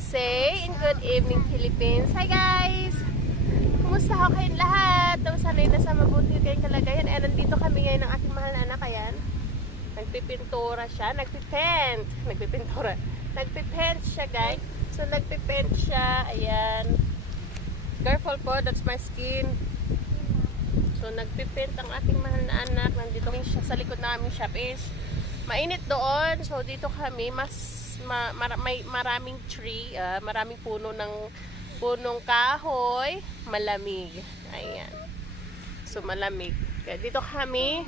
say and good evening Philippines. Hi guys! Kumusta ho kayong lahat? Sanay na sa mabuti kayong kalagayan. Nandito kami ngayon ng aking mahal na anak. Ayan. Nagpipintura siya. Nagpipent siya guys. So nagpipent siya. Ayan. Careful po. That's my skin. So nagpipent ang aking mahal na anak. Nandito siya sa likod namin shop is mainit doon. So dito kami may maraming tree, maraming punong kahoy, malamig. Ayan. So malamig. Kaya dito kami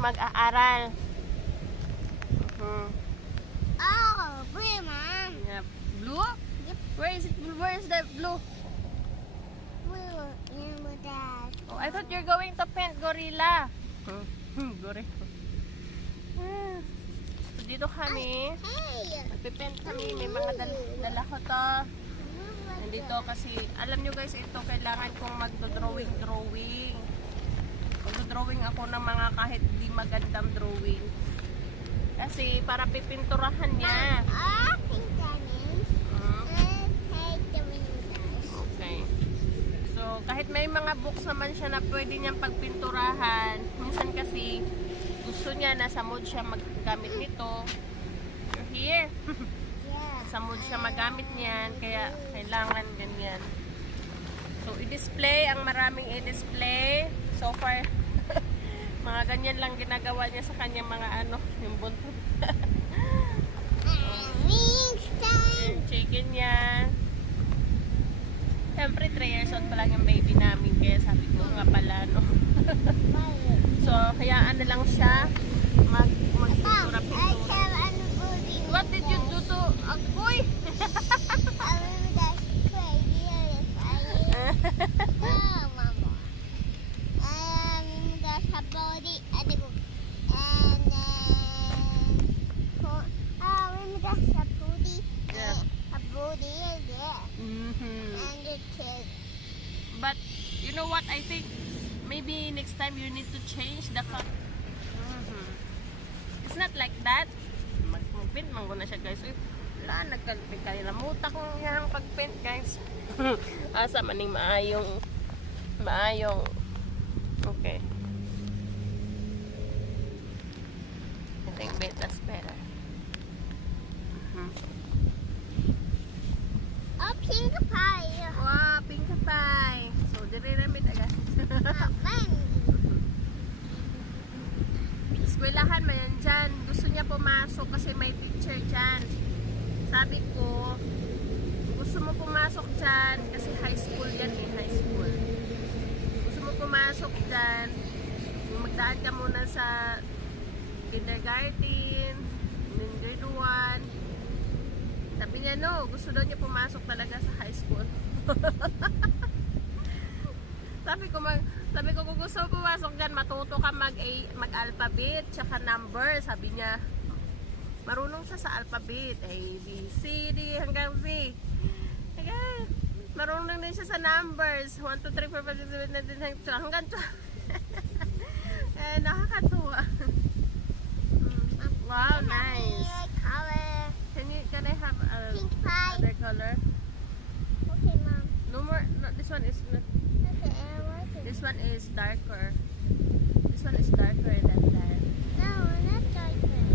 mag-aaral. Oh, blue, Mom. Yeah. Blue? Yep. Where is it? Where is the blue? Blue in the dad. Oh, I thought you're going to paint gorilla. Gorilla. So dito kami. Hey. Magpipent kami. May mga dala ko to. Nandito kasi, alam nyo guys, ito kailangan kong magdo-drawing. Magdo-drawing ako ng mga kahit di magandang drawing. Kasi para pipinturahan niya. Pink diamonds. And take the windows. Okay. So, kahit may mga books naman siya na pwede niyang pagpinturahan, minsan kasi gusto niya, nasa mood siya maggamit nito. Here. Yeah. Sa mood siya magamit niyan, kaya kailangan ganyan. So, i-display, ang maraming i-display. So far, mga ganyan lang ginagawa niya sa kanyang mga yung buntot. Yung chicken niya. Siyempre, 3 years old pa lang yung baby namin, kaya sabi ko nga pala, no. So, hayaan na lang siya magpintura-pintura. What did you do to Agoy? But you know what? I think maybe next time you need to change the color. It's not like that. Mag-paint man ko na siya guys. Uy, wala, nagkalimutan ko yung pag-paint guys. Asa maning maayong. Okay. I think that's better. Oh, pink pie. Wow, pink pie. So, dire-remit agad. Eskwelahan mo yan dyan. Gusto niya pumasok kasi may teacher dyan. Sabi ko, gusto mo pumasok dyan kasi high school yan eh, high school. Gusto mo pumasok dyan, magdaan ka muna sa kindergarten, grade 1. Sabi niya no, gusto daw niya pumasok talaga sa high school. Sabi ko kung gusto mo pumasok dyan, matuto ka mag-alphabet tsaka number. Sabi niya, marunong siya sa alphabet. A, B, C, D, hanggang Z. Okay. Marunong din siya sa numbers. 1, 2, 3, 4, 5, 6, 7, 8, 9, 10, hanggang 12. Nakakatuwa. Wow, nice. Can I have a Pink pie. other color? Okay, Mom. No more. No, this one is not. Okay, I want it. This one is darker. This one is darker than that. No, not darker.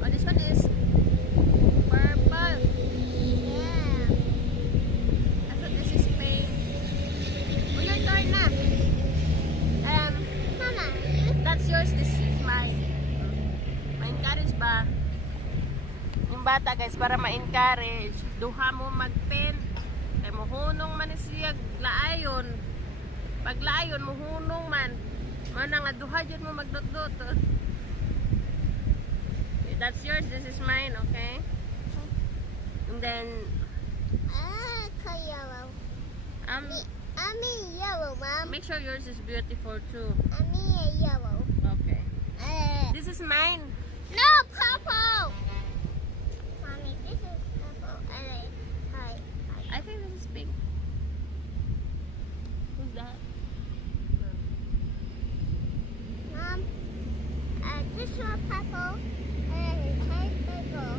Oh, this one is purple. Yeah. I thought this is pink. Oh, your turn na. Mama, That's yours. This is mine. Ma-encourage ba? Yung bata guys, para ma-encourage, duha mo mag-pen. Kaya muhunong man siya laayon. Pag laayon, muhunong man. Mana nga duha dyan mo magdot-dot. That's yours, this is mine, okay? And then, yellow. um, I'm in yellow, Mom. make sure yours is beautiful too. I'm in yellow. Okay. This is mine. No, purple. Mommy, this is purple. Hi. I think this is pink. Who's that? Mom, this one purple. And it tastes purple.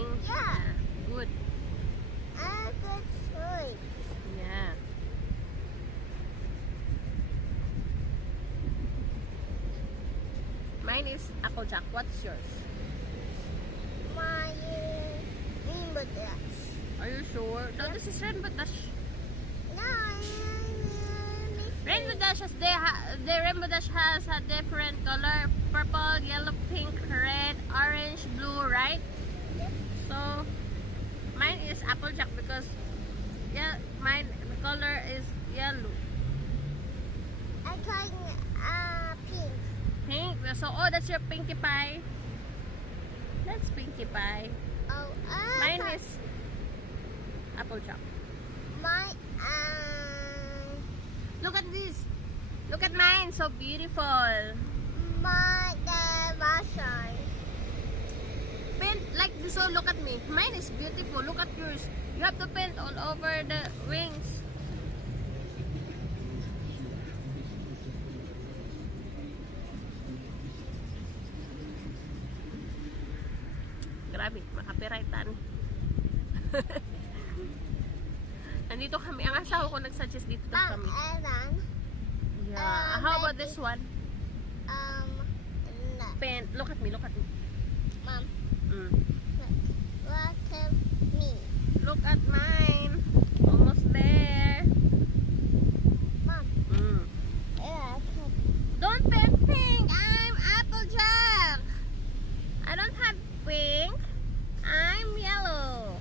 pink? Yeah. Good. Good choice. Yeah. Mine is Applejack. What's yours? My rainbow dash. Are you sure? No, this is Rainbow Dash. No, Rainbow Dash has the Rainbow Dash has a different color: purple, yellow, pink, red, orange, blue, right? Yep. So mine is Applejack because yeah, mine the color is yellow. I got pink. Pink. So oh, that's your Pinkie Pie. That's Pinkie Pie. Oh, Mine is Applejack. my Look at this. Look at mine. So beautiful. my Russian. Paint like this. So look at me. Mine is beautiful. Look at yours. You have to paint all over the wings. Grabe, makapirightan. Nandito kami. Ang asawa ko nagsuggest dito Mom, kami. and then Yeah. How about maybe- this one? no. Paint. Look at me. Look at me. Mom, Mm. look at me. Look at mine. Almost there. Mom, Mm. look at Don't paint pink. I'm Applejack. I don't have pink. I'm yellow.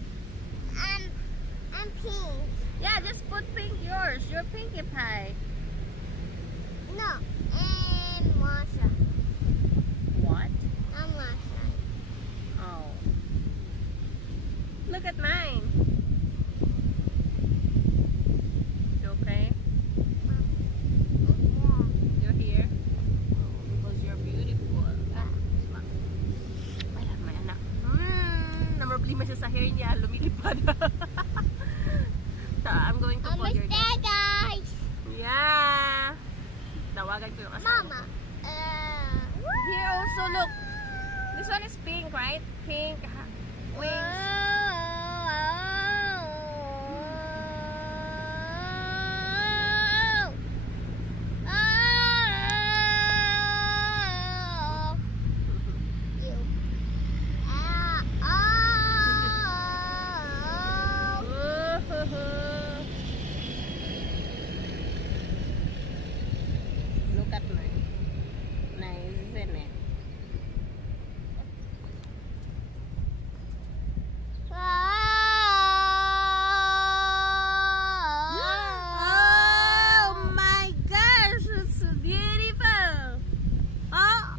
I'm pink. Yeah, just put pink yours. Your Pinkie Pie. No, and Russia. What? I'm Russia. Oh. Look at mine. You okay? Yeah. You're here? Oh, because you're beautiful. May anak. Namroblema siya sa hair niya. Lumilipad. I'm going to I'm call your dad. there, guys. Yeah. Tawagan ko yung asawa. Mama. Here also, look. This one is pink, right? Pink wings. Look at mine. Nice, isn't it? Oh my gosh, it's so beautiful. Oh,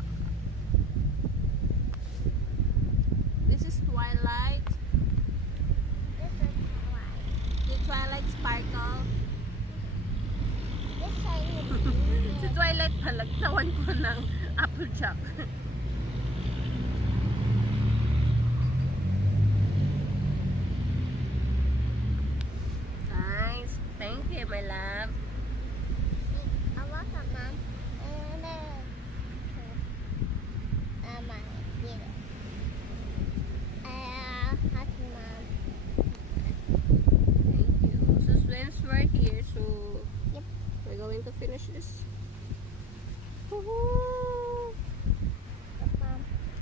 this is Twilight. The Twilight Sparkle. Si Twilight palagtawan ko ng Applejack. Nice. Thank you, my love. Thank you. So since we're here, so Yep. we're going to finish this. Woohoo!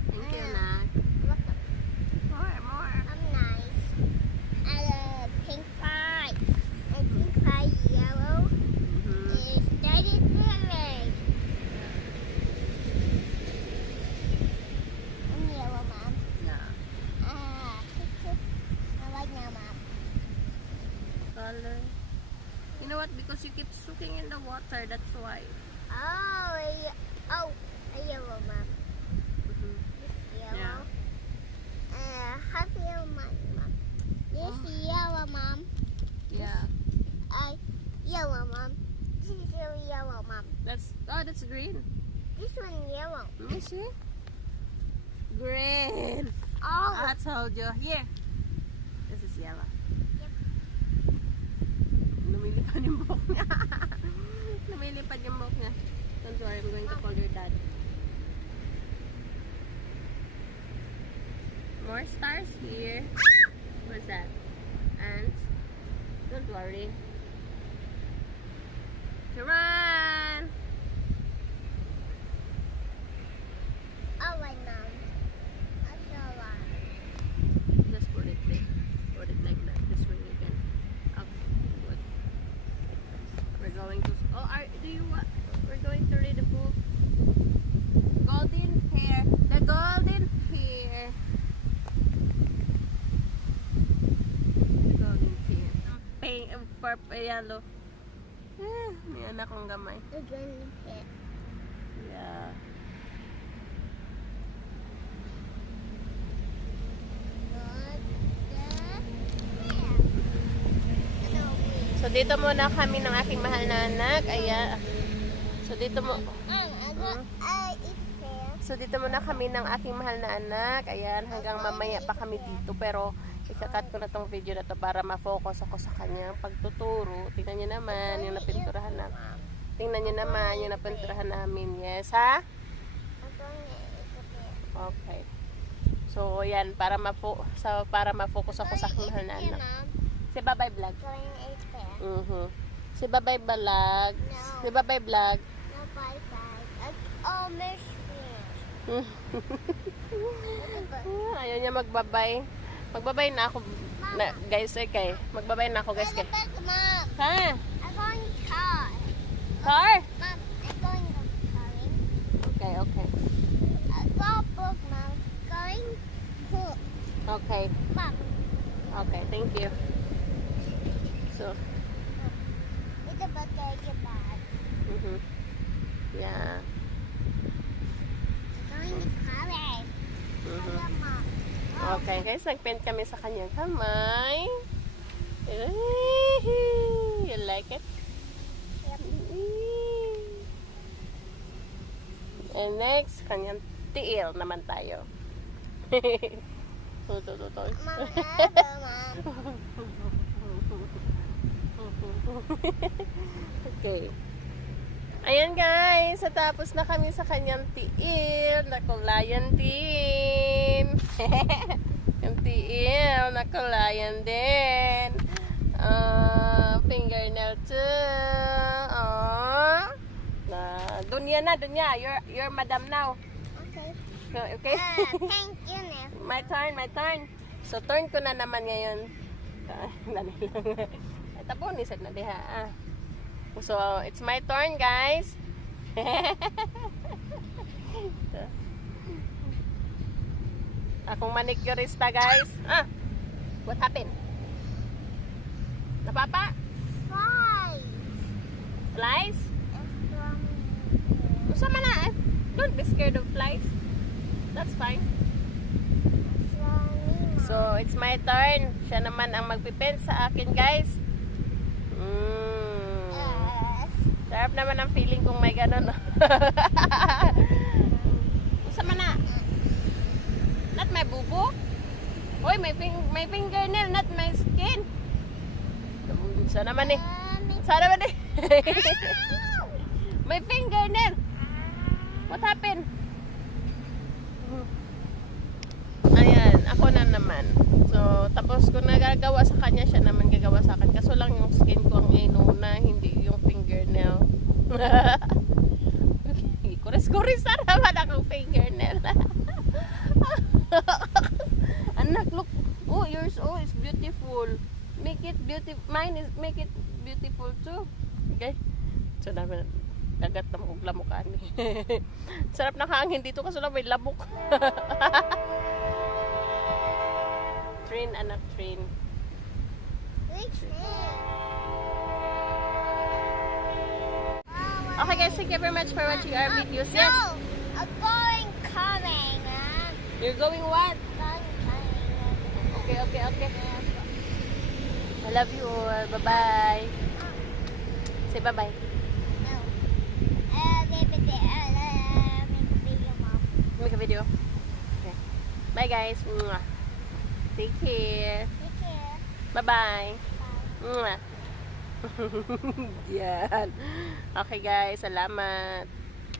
Thank you, Nak. More. I'm nice. I love pink pie. And pink pie yellow. Mhm. It started red. I'm yellow, Mom. Yeah. I like now, Mom. Color. You know what? Because you keep soaking in the water, that's why. A yellow, Mom. Mhm. This yellow. Yeah. Half yellow, Mom. This Oh. yellow, Mom. Yeah. Yellow, Mom. This is yellow, Mom. That's green. This one yellow. Let me see. Green. Oh, I told you. Here. This is yellow. Yep. Lumilipad yung buhok niya. Lumilipad yung buhok niya. Don't worry, I'm going to call your dad. more stars here. What's that? Ants? Don't worry. Run! Oh, my mom. That's a lot. Just put it there. Put it like that. This way you can. Okay, good. We're going to. Oh, do you want? We're going to read a book. Golden hair. The golden hair. The golden hair. Pink, purple, yellow. May anak kong gamay. The golden hair. Yeah. So dito muna kami ng aking mahal na anak. Ayan. So dito mo So dito muna kami ng aking mahal na anak. Ayan, hanggang mamaya pa kami dito, pero ikakat ko na tong video na to para ma-focus ako sa kanyang pagtuturo. Tingnan niyo naman yung napinturahan na. Tingnan niyo naman yung napinturahan namin. Yes, ha? Okay. So, yan para ma-focus ako sa aking mahal na anak. Si Babay Vlog. Si Babay Vlog. Si Babay Vlog. Ayaw niya magbabay. Magbabay na ako. Guys, okay. Magbabay na ako, guys. Ha? I'm going car. Car? Mom, I'm going caring. Okay, okay. Go book, Mom. Going cook. Okay. Mom, Okay, thank you. So, it's a potato bag. yeah. Going caring. Mom. Okay, guys, nag-paint kami sa kanyang kamay. You like it? Yep. And next, kanyang tiil naman tayo. Tutututoy. Mom, never, Mom. Okay. Ayan guys, natapos na kami sa kanyang tiil. Nakulayan din. Yung tiil, nakulayan din. Fingernail too. Dunya na, Dunya. You're madam now. Okay. Okay? Thank you, Nef. My turn. So, turn ko na naman ngayon. Dali lang. Tapunisad na diha. So, it's my turn, guys. Akong manicurista, guys. What happened? Napapa? Flies. Flies? It's from Usama na. Don't be scared of flies. That's fine. So, it's my turn. Siya naman ang magpipent sa akin, guys. Sarap naman ang feeling kung may ganun. Usama na. Not my bubo. Oy, my fingernail, not my skin. Sana naman eh. Sana naman eh. My fingernail. What happened? Ayan, ako na naman. So, tapos kung nagagawa sa kanya, siya naman gagawa sa akin. Kaso lang yung skin ko ang inuna, hindi yung fingernail. Kuris-kuris na naman akong fingernail. Anak, look. Oh, yours, is beautiful. Make it beautiful. Mine is, make it beautiful too. Okay? So, naman, dagat na mong lamukan. Sarap na hangin dito kasi lang may labok. Train, anak, train. Which name? Okay guys, thank you very much for watching our videos. Yes, No, I'm going coming. you're going what? Going coming. Okay. I love you all. Bye-bye. Say bye-bye. No. Baby, make a video, Mom. Make a video. Okay. Bye guys. Mwah. Take care. Take care. Bye-bye. Bye. Mwah. Yan. Okay guys, salamat.